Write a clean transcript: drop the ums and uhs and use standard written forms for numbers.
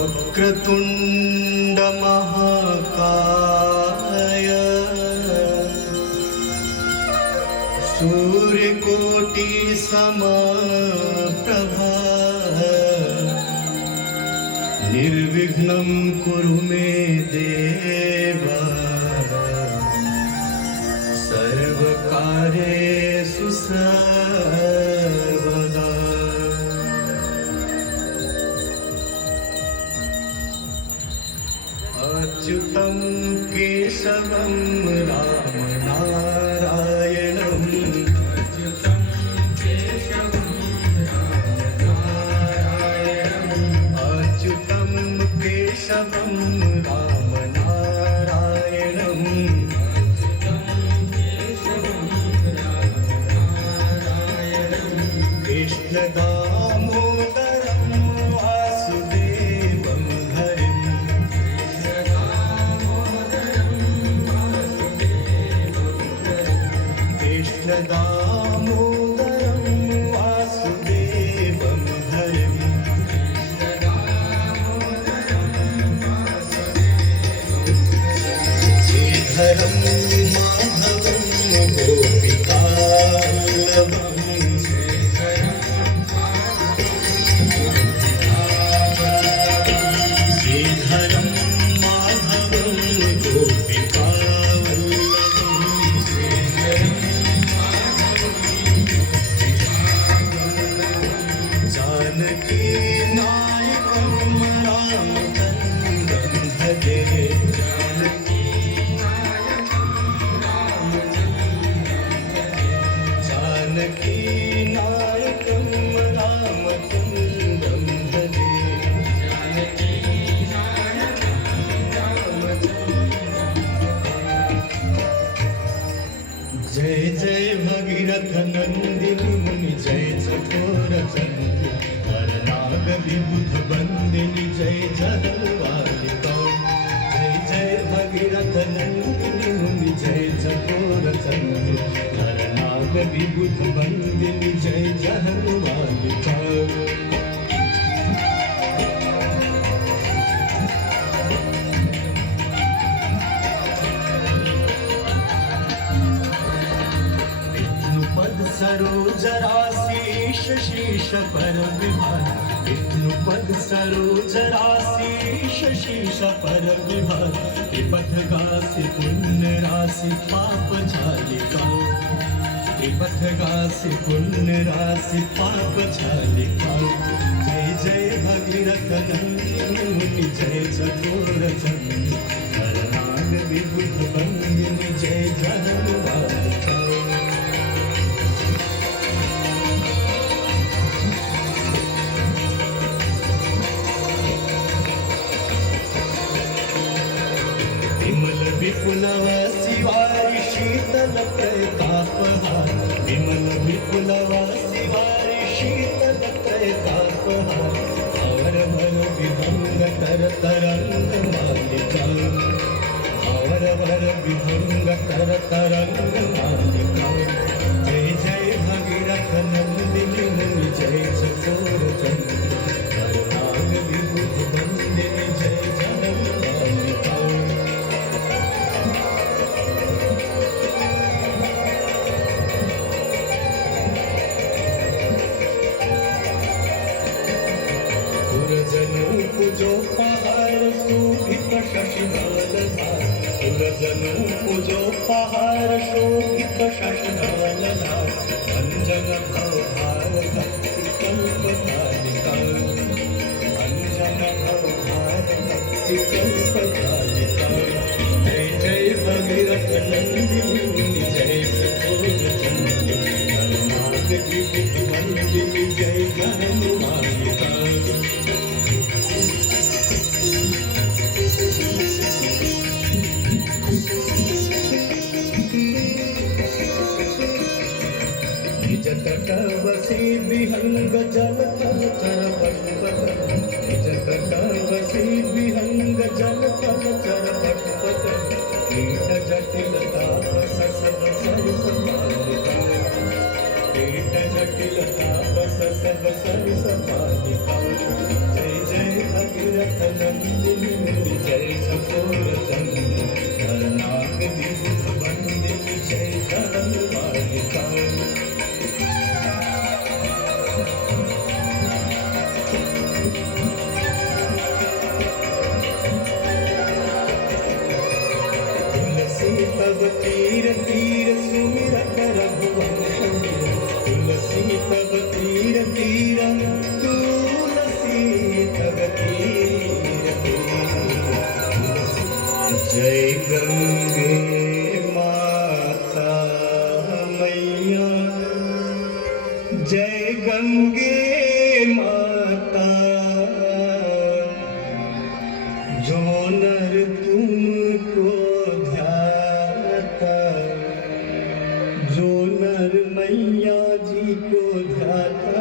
वक्रतुंड महाकाय सूर्यकोटि समप्रभा निर्विघ्नं कुरु मे देव सर्वकार्येषु सर्वदा। अच्युतं केशवं राम नारायणं अच्युतं केशवं अच्युतं केशवं राम नारायणं कृष्ण दामोदरं वासुदेवं हरिं कृष्ण दामोदरं वासुदेवं हरिं श्रीधरं माधवं गोपिकावल्लभं श्रीधरं माधवं गोपिकावल्लभं जानकी नायकं रामचन्द्रं भजे जानकी नायकं रामचन्द्रं भजे जय जय भगीरथ नंदिनी मुनि जय चकोर चंद्र हरनाग विबुध बंदिनी जय जहलवालिका जय जय भगीरथ नंदिनी मुनि जय चकोर चंद्र हरनाग विबुध बंदिनी जय जहलवालिका। विष्णुपद सरोज राशीष शीश पर विभाग विष्णुपद सरोज राशीष शीश पर विभाग त्रिपथ गासी पुण्य राशि पाप झालिका त्रिपथ गासी पुण्य राशि पाप झालिका जय जय भगीरथ नंदिनी मुनि जय चकोर चंद्र हरनाग विबुध बंदिनी जय जहलवालिका। विमल विपुलव शिवारि शीतल प्रतापहार विमल विपुलव शिवारि शीतल प्रतापहार और भर विभंग कर तरंग मालिका और भर विभंग कर तरंग मालिका जय जय भगीरथ नंदिनी मुनि जय चकोर चंद्र हरनाग विबुध बंदिनी जय जहलवालिका। गुरजनों पूजो पहाड़ शोभित शशिधालधार गुरजनों पूजो पहाड़ शोभित शशिधालधार अंजन भवभार भक्ति कल्पतालिका अंजन भवभार भक्ति कल्पतालिका जय जय भगीरथ नंदिनी मुनि जय चकोर चंद्र हरनाग विबुध बंदिनी जय जहलवालिका। निज तटवसी विहंग जल थल चर पट पट निज तटवसी विहंग जल थल चर पट पट कीट जटिल ताप सब सरिस पालिका कीट जटिल ताप सब सरिस पालिका जय जय तीरथ नंदिनी जय चकोर चंद्र नाग दीप बंदिनी जय चरण बालिका तुलसी तब तीर तीर सुमिरत रघुवंश तुलसी तब तीर तीर तुलसी तब तीर तीर जय गंगे माता मैया जय गंगे माता जो नर तुमको ध्याता जो नर मैया जी को ध्याता